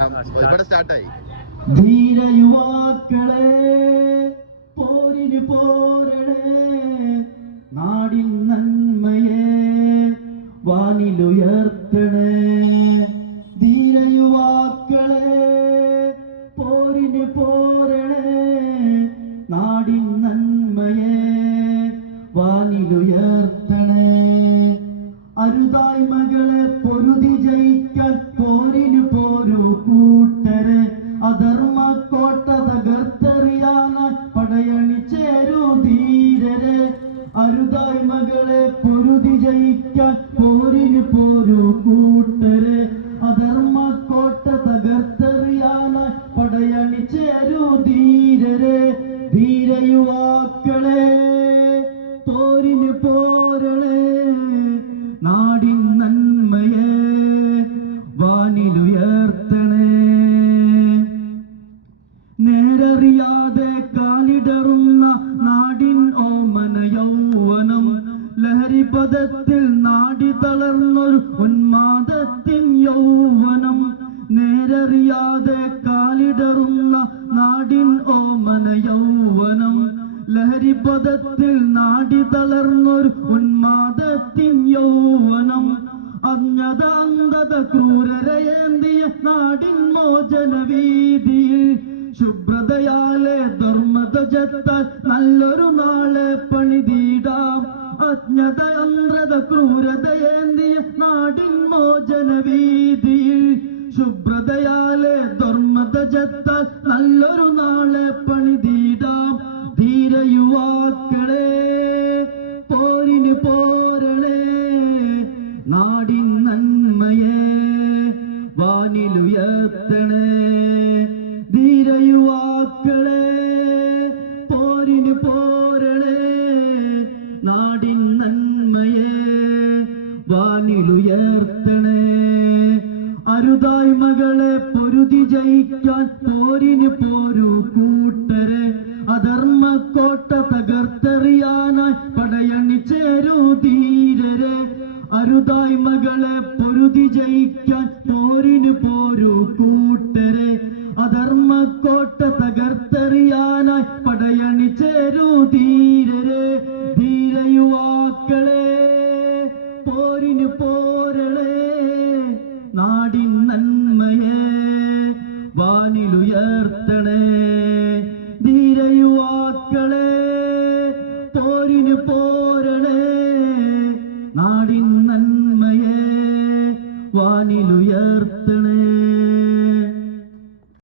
ഇവിടെ സ്റ്റാർട്ടായി. ധീര യുവാക്കളെ പോരിന് പോരണേ, നാടിൻ നന്മയെ വാനിലുയർത്തണേ. ധീര യുവാക്കളെ പോരിന് പോരണേ, നാടിൻ നന്മയെ വാനിലുയർത്തണേ. അരുതായ്മകളെ പൊരുതി ജയിക്കാൻ പോരിന് പോരൂ കൂട്ടരെ, അധർമ്മ കോട്ട തകർത്തെറിയാനായി പടയണിച്ചേരൂ ധീരരെ. അരുതായ്മകളെ പൊരുതി ജയിക്കാൻ പോരിന് പോരൂ കൂട്ടരെ, അധർമ്മ കോട്ട തകർത്തെറിയാനായി പടയണിച്ചേരൂ ധീരരെ. ധീര യുവാക്കളെ പോരിന് പോരണേ, നാടിൻ നന്മയെ വാനിലുയർത്തണേ. നേരറിയാതെ കാലിടറുന്ന നാടിൻ ഓമന യൗവനം, ലഹരിപദത്തിൽ നാടി തളർന്നൊരു ഉന്മാദത്തിൻ യൗവനം. നേരറിയാതെ കാലിടറുന്ന നാടിൻ ഓമന യൗവനം, ലഹരിപദത്തിൽ നാടി തളർന്നൊരു ഉന്മാദത്തിൻ യൗവനം. അജ്ഞത അന്ധത ക്രൂരരയേന്തിയ നാടിൻ മോചന വീതിയിൽ, ശുഭ്രതയാലെ ധർമ്മധ്വജത്താൽ നല്ലൊരു നാളെ പണിതീടാം. അജ്ഞത അന്ധത ക്രൂരതയേന്തിയ നാടിൻ മോചന വീതിയിൽ, ശുഭ്രതയാലെ ധർമ്മധ്വജത്താൽ നല്ലൊരു നാളെ പണിതീടാം. ധീര യുവാക്കളെ പോരിന് പോരണേ, നാടിൻ നന്മയെ വാനിലുയർത്തണേ. ധീര യുവാക്കളെ പോരിന് പോരണേ, നാടിൻ നന്മയെ വാനിലുയർത്തണേ. അരുതായ്മകളെ പൊരുതി ജയിക്കാൻ പോരിന് പോരൂ കൂട്ടരെ, അധർമ്മ കോട്ട തകർത്തെറിയാനായി പടയണിച്ചേരൂ ധീരരെ. അരുതായ്മകളെ പൊരുതി ജയിക്കാൻ പോരിന് പോരൂ കൂട്ടരെ, അധർമ്മ കോട്ട തകർത്തെറിയാനായി പടയണിച്ചേരൂ ധീരരെ. ധീര യുവാക്കളെ പോരിന് പോരണേ, നാടിൻ നന്മയെ വാനിലുയർത്തണേ. ധീര യുവാക്കളെ പോരിന് പോരണേ, നാടിൻ നന്മയെ വാനിലുയർത്തണേ.